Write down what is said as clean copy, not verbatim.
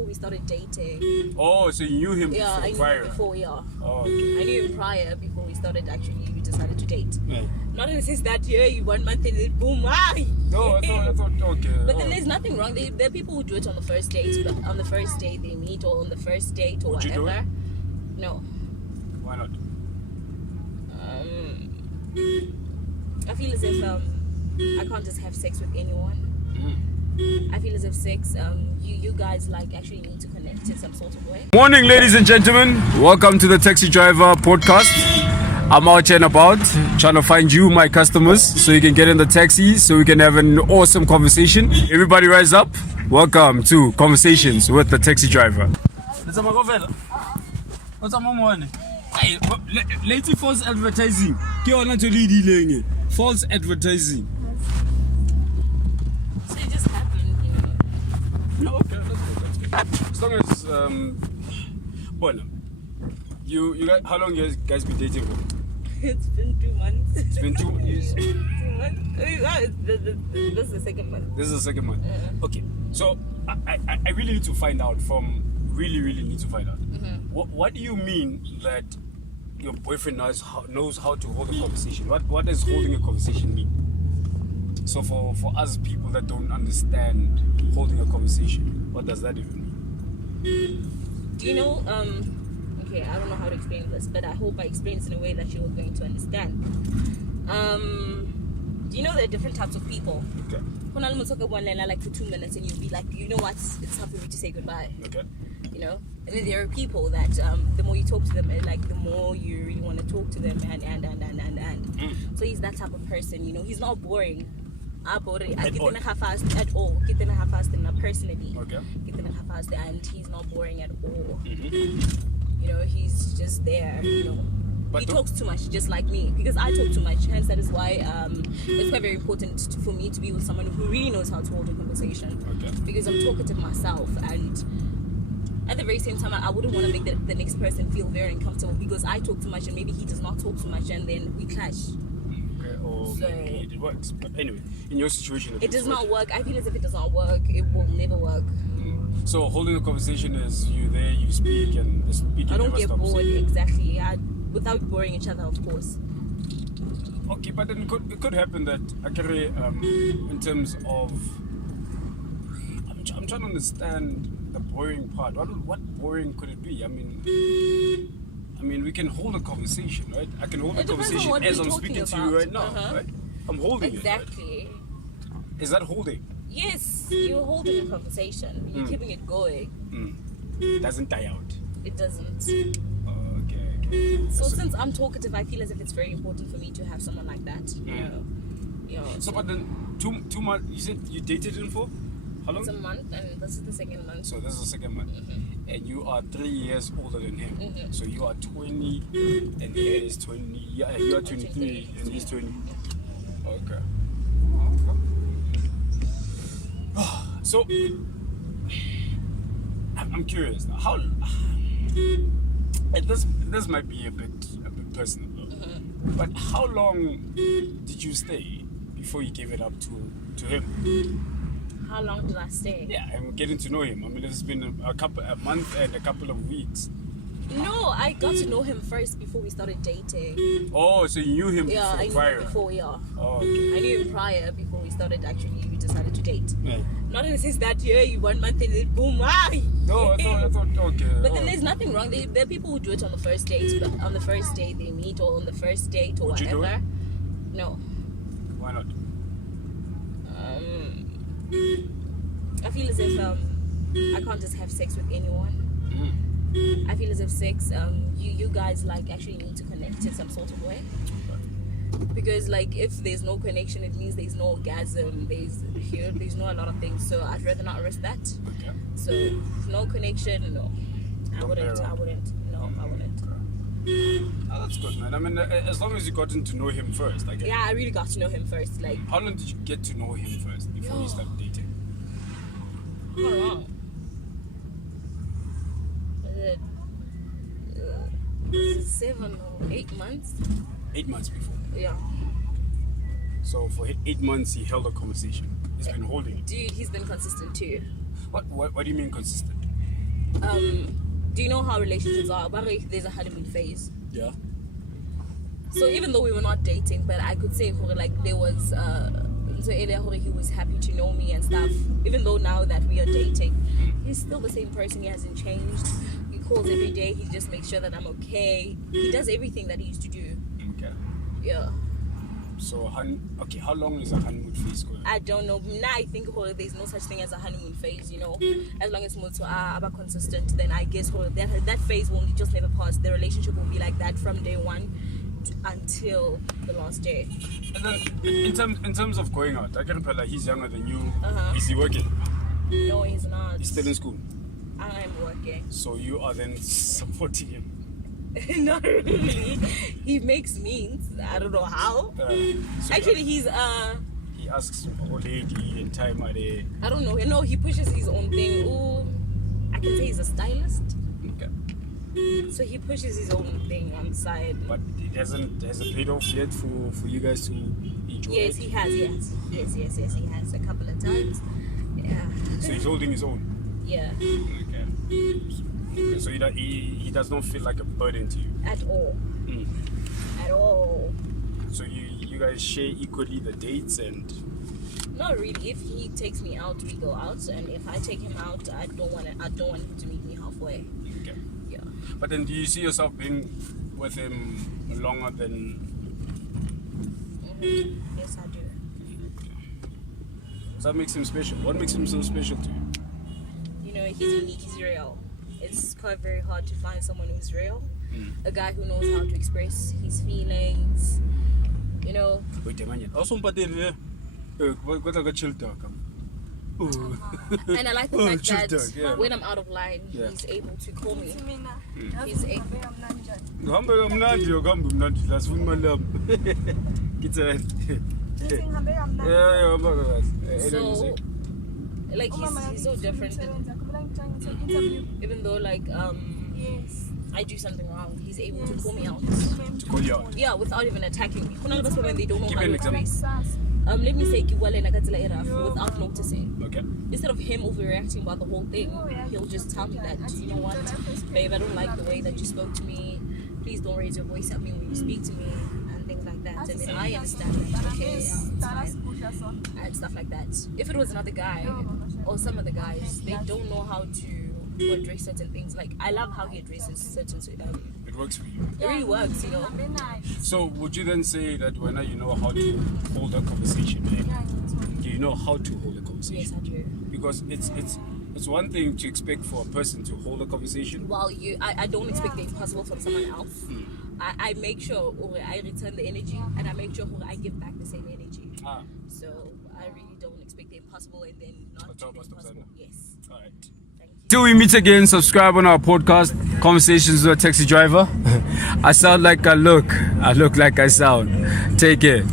before we started dating. Oh, so you knew him Yeah, I knew prior? him before, yeah. Oh, okay. I knew him prior before we decided to date. Yeah. Not in the sense that, you 1 month and then boom, No, I thought, okay. But then there's nothing wrong. There are people who do it on the first date, but on the first date they meet, or on the first date, or Would you whatever. do it? No. Why not? I feel as if I can't just have sex with anyone. I feel as if sex, you guys like actually need to connect in some sort of way. Morning, ladies and gentlemen. Welcome to the Taxi Driver podcast. I'm out here and about trying to find you, my customers, so you can get in the taxi, so we can have an awesome conversation. Everybody rise up. Welcome to Conversations with the Taxi Driver. Hey, lady false advertising. False advertising. So it just happened, No, okay, that's good. As long as well, you guys, how long you guys been dating for? It's been 2 months. It's been 2 years. 2 months. This is the second month. This is the second month. Okay, so I really need to find out really need to find out. What do you mean that your boyfriend knows how to hold a conversation? What does holding a conversation mean? So for us people that don't understand holding a conversation, what does that even mean? Do you know, okay, I don't know how to explain this, but I hope I explain it in a way that you're going to understand. Do you know there are different types of people? Okay. Like for 2 minutes and you'll be like, you know what, it's time for me to say goodbye. Okay. You know? And then there are people that the more you talk to them, like the more you really want to talk to them and. So he's that type of person, you know, he's not boring. I get in a half fast at all. Get in a half fast personally. Okay. Get in a half fast and he's not boring at all. You know, he's just there, you know. But he talks too much, just like me, because I talk too much. Hence, that is why it's quite very important for me to be with someone who really knows how to hold a conversation. Okay. Because I'm talkative myself, and at the very same time, I wouldn't want to make the next person feel very uncomfortable because I talk too much and maybe he does not talk too much, and then we clash. Okay. Or So, maybe it works, but anyway, in your situation, it does not work. I feel as if it does not work, it will never work. So holding a conversation is you there, you speak, and the speaking I don't never get stops. bored, exactly. Without boring each other, of course. Okay, but then it could happen that actually, in terms of, I'm trying to understand the boring part. What boring could it be? I mean, we can hold a conversation, right? I can hold a conversation as I'm speaking to you right now, right? I'm holding exactly. it. Right? Is that holding? Yes, you're holding a conversation. You're keeping it going. It doesn't die out. It doesn't. Okay. So since I'm talkative, I feel as if it's very important for me to have someone like that. You know. So, but then 2 months. You said you dated him for how long? It's a month, and this is the second month. So this is the second month, and you are 3 years older than him. So you are 20, and he is 20. Yeah, you are 23, and he's 20. Okay. So I'm curious now. How? And this might be a bit personal, but how long did you stay before you gave it up to him? How long did I stay? Yeah, I'm getting to know him. I mean, it's been a month and a couple of weeks. No, I got to know him first before we started dating. Oh, so you knew him Yeah, I knew prior? him before, yeah. Oh, okay. I knew him prior before we decided to date. Yeah. Not in the sense that, you 1 month and then boom, No, I thought, okay. But then there's nothing wrong. There are people who do it on the first date, but on the first date they meet, or on the first date, or Would whatever. you do it? No. Why not? I feel as if I can't just have sex with anyone. I feel as if sex, you guys like actually need to connect in some sort of way. Because like if there's no connection, it means there's no orgasm. There's no a lot of things. So I'd rather not risk that. Okay. So no connection, no. I wouldn't. No, I wouldn't. Oh, that's good, man. I mean, as long as you gotten to know him first, I guess. Yeah, I really got to know him first. Like, how long did you get to know him first before you started dating? how long? Was it 7 or 8 months? 8 months before. Yeah. So for 8 months, he held a conversation. He's been holding it. Dude, he's been consistent too. What do you mean consistent? do you know how relationships are? There's a honeymoon phase. Yeah. So even though we were not dating, but I could say like there was so earlier he was happy to know me and stuff. Even though now that we are dating, he's still the same person. He hasn't changed. He calls every day. He just makes sure that I'm okay. He does everything that he used to do. Okay. Yeah. So how long is a honeymoon phase going? I don't know. Now I think there's no such thing as a honeymoon phase, you know. As long as moto are consistent, then I guess that phase will just never pass. The relationship will be like that from day one until the last day. And then in terms of going out, I can like he's younger than you. Is he working? No, he's not. He's still in school. I am working. So you are then supporting him. Not really. He makes means. I don't know how. So actually, he asks old lady and time are there. I don't know. No, he pushes his own thing. Ooh, I can say he's a stylist. Okay. So he pushes his own thing on the side. But it hasn't paid off yet for you guys to enjoy Yes, it? he has. Yes, he has a couple of times. Yeah. So he's holding his own. Yeah. Okay. So he does not feel like a burden to you At all. At all. So you guys share equally the dates and. Not really. If he takes me out, we go out, and if I take him out, I don't want him to meet me halfway. Okay. Yeah. But then, do you see yourself being with him longer than? Yes, I do. Okay. So that makes him special. What makes him so special to you? You know, he's unique. He's real. It's quite very hard to find someone who's real. A guy who knows how to express his feelings. You know. Wait a minute. Also, but then, what like a chill talk. And I like the fact that dog, yeah. when I'm out of line, he's able to call me. He's so, like he's so different. Even though like I do something wrong, he's able to call me out. To call you out? Yeah, without even attacking me. When they don't know Give how me to an example. express. Let me say without noticing. Okay. Instead of him overreacting about the whole thing, he'll just tell me that, you know what, babe, I don't like the way that you spoke to me. Please don't raise your voice at me when you speak to me, and things like that. And then I understand that, okay, yeah, it's fine. And stuff like that. If it was another guy, or some of the guys, they don't know how to address certain things. Like, I love how he addresses certain It works for you. it really works, you know. So would you then say that when you know how to hold a conversation, do you know how to hold a conversation? Yes, I do. Because it's one thing to expect for a person to hold a conversation. Well, I don't expect the impossible from someone else. I make sure I return the energy, and I make sure I give back the same energy. So I really don't expect the impossible and then not do the impossible. Yes. All right. Thank you. Till we meet again, subscribe on our podcast, Conversations with a Taxi Driver. I sound like I look like I sound. Take care.